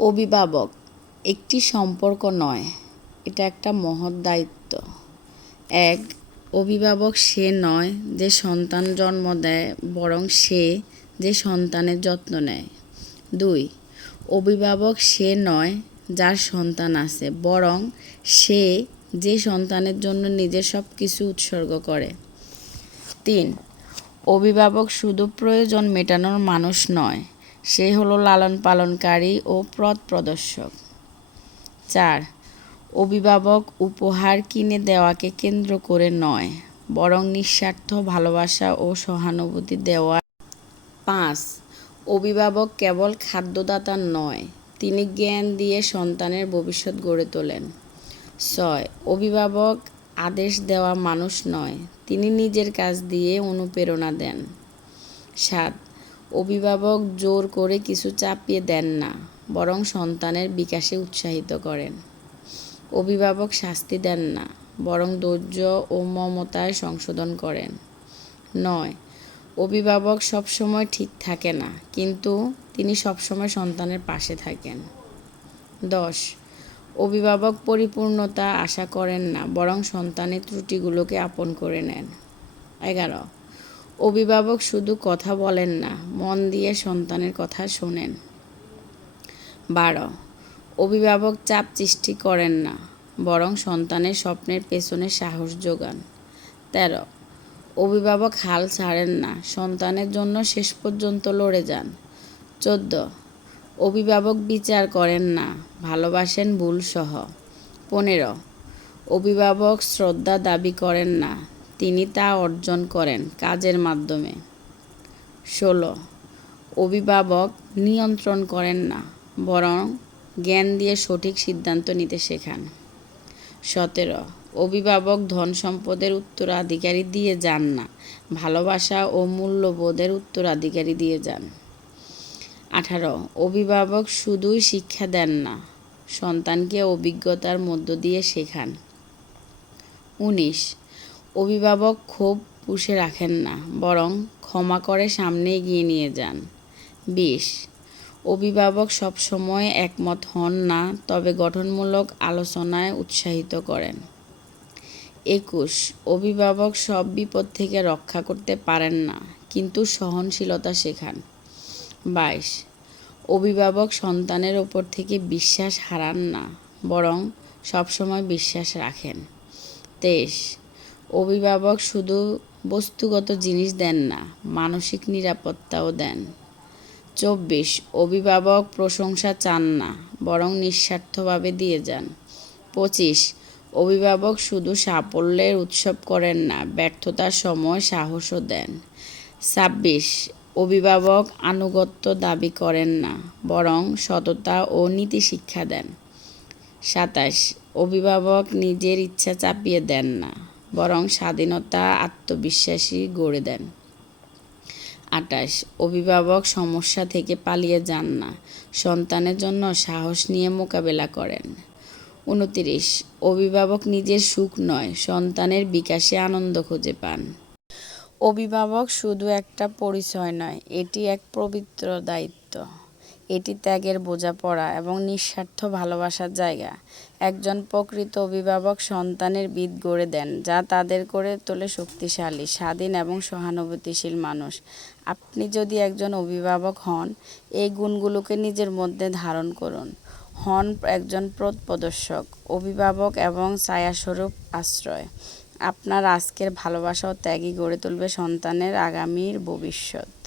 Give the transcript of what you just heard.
অভিভাবক, একটি সম্পর্ক নয়, এটা একটা মহৎ দায়িত্ব। এক, অভিভাবক সে নয় যে সন্তান জন্ম দেয়, বরং সে যে সন্তানের যত্ন নেয়। দুই, অভিভাবক সে নয় যার সন্তান আছে, বরং সে যে সন্তানের জন্য নিজের সব কিছু উৎসর্গ করে। তিন, অভিভাবক শুধু প্রয়োজন মেটানোর মানুষ নয় সে হলো লালন পালনকারী ও পথ প্রদর্শক চার, অভিভাবক উপহার কিনে দেওয়াকে কেন্দ্র করে নয়, বরং নিঃস্বার্থ ভালোবাসা ও সহানুভূতি দেওয়া। পাঁচ, অভিভাবক কেবল খাদ্যদাতা নয়, তিনি জ্ঞান দিয়ে সন্তানের ভবিষ্যৎ গড়ে তোলেন। ছয়, অভিভাবক আদেশ দেওয়া মানুষ নয়, তিনি নিজের কাজ দিয়ে অনুপ্রেরণা দেন। সাত অভিভাবক জোর করে কিছু চাপিয়ে দেন না, বরং সন্তানের বিকাশে উৎসাহিত করেন। অভিভাবক শাস্তি দেন না, বরং ধৈর্য ও মমতায় সংশোধন করেন। নয়, অভিভাবক সবসময় ঠিক থাকে না, কিন্তু তিনি সবসময় সন্তানের পাশে থাকেন। দশ, অভিভাবক পরিপূর্ণতা আশা করেন না, বরং সন্তানের ত্রুটিগুলোকে আপন করে নেন। এগারো অভিভাবক শুধু কথা বলেন না, মন দিয়ে সন্তানের কথা শোনেন। বারো, অভিভাবক চাপ সৃষ্টি করেন না, বরং সন্তানের স্বপ্নের পেছনে সাহস যোগান। তেরো, অভিভাবক হাল ছাড়েন না, সন্তানের জন্য শেষ পর্যন্ত লড়ে যান। চোদ্দ, অভিভাবক বিচার করেন না, ভালোবাসেন ভুলসহ। পনেরো, অভিভাবক শ্রদ্ধা দাবি করেন না তিনি তা অর্জন করেন কাজের মাধ্যমে। ষোলো। অভিভাবক নিয়ন্ত্রণ করেন না, বরং জ্ঞান দিয়ে সঠিক সিদ্ধান্ত নিতে শেখান। সতেরো। অভিভাবক ধন সম্পদের উত্তরাধিকারী দিয়ে যান না, ভালোবাসা ও মূল্যবোধের উত্তরাধিকারী দিয়ে যান। আঠারো। অভিভাবক শুধুই শিক্ষা দেন না, সন্তানকে অভিজ্ঞতার মধ্য দিয়ে শেখান। উনিশ। অভিভাবক ক্ষোভ পুষে রাখেন না, বরং ক্ষমা করে সামনে এগিয়ে নিয়ে যান। বিশ, অভিভাবক সবসময় একমত হন না, তবে গঠনমূলক আলোচনায় উৎসাহিত করেন। একুশ, অভিভাবক সব বিপদ থেকে রক্ষা করতে পারেন না, কিন্তু সহনশীলতা শেখান। বাইশ, অভিভাবক সন্তানের ওপর থেকে বিশ্বাস হারান না, বরং সবসময় বিশ্বাস রাখেন। তেইশ অভিভাবক শুধু বস্তুগত জিনিস দেন না, মানসিক নিরাপত্তাও দেন। চব্বিশ, অভিভাবক প্রশংসা চান না, বরং নিঃস্বার্থভাবে দিয়ে যান। পঁচিশ, অভিভাবক শুধু সাফল্যের উৎসব করেন না, ব্যর্থতার সময় সাহসও দেন। ছাব্বিশ, অভিভাবক আনুগত্য দাবি করেন না, বরং সততা ও নীতি শিক্ষা দেন। সাতাশ, অভিভাবক নিজের ইচ্ছা চাপিয়ে দেন না বরং স্বাধীনতা আত্মবিশ্বাসী গড়ে দেন। আটাশ অভিভাবক সমস্যা থেকে পালিয়ে যান না। সন্তানের জন্য সাহস নিয়ে মোকাবেলা করেন। উনতিরিশ, অভিভাবক নিজের সুখ নয়, সন্তানের বিকাশে আনন্দ খুঁজে পান। অভিভাবক শুধু একটা পরিচয় নয়, এটি এক পবিত্র দায়িত্ব। এটি ত্যাগের বোঝাপড়া এবং নিঃস্বার্থ ভালোবাসার জায়গা। একজন প্রকৃত অভিভাবক সন্তানের বিদ গড়ে দেন, যা তাদের করে তোলে শক্তিশালী, স্বাধীন এবং সহানুভূতিশীল মানুষ। আপনি যদি একজন অভিভাবক হন, এই গুণগুলোকে নিজের মধ্যে ধারণ করুন। হন একজন প্রদর্শক, অভিভাবক এবং ছায়াস্বরূপ আশ্রয়। আপনার আজকের ভালোবাসা ও ত্যাগই গড়ে তুলবে সন্তানের আগামীর ভবিষ্যৎ।